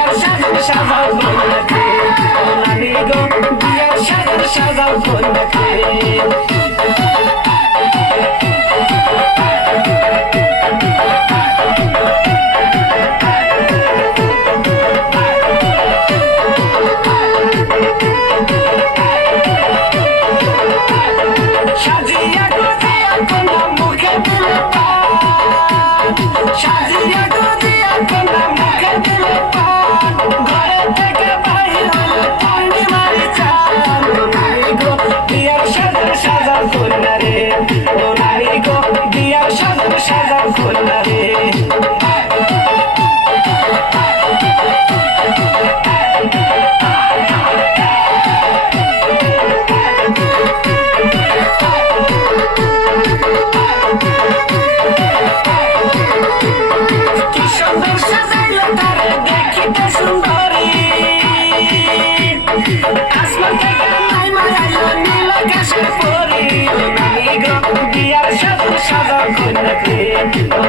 বিয়ার সাজাও সাজাও কন্যাকে ও নারী গো বিয়ার সাজাও সাজাও কন্যাকে সাজিয়া গুজিয়া কন্যা মুখে দিলে পান সাজিয়া গুজিয়া কন্যা মুখে দিলে পান ঘরে থেকে বাহির হলে পূর্ণিমার চাঁদ ও নারী গো বিয়ার সাজাও সাজাও কন্যা রে ও নারী গো বিয়ার সাজাও সাজাও কন্যা রে কি সুন্দর সাজাইলো তারে দেখিতে সুন্দরী আসমান থেকে নাইমা আইলো নীল আকাশের পরি ও নারী গো বিয়ার সাজাও সাজাও কন্যাকে ও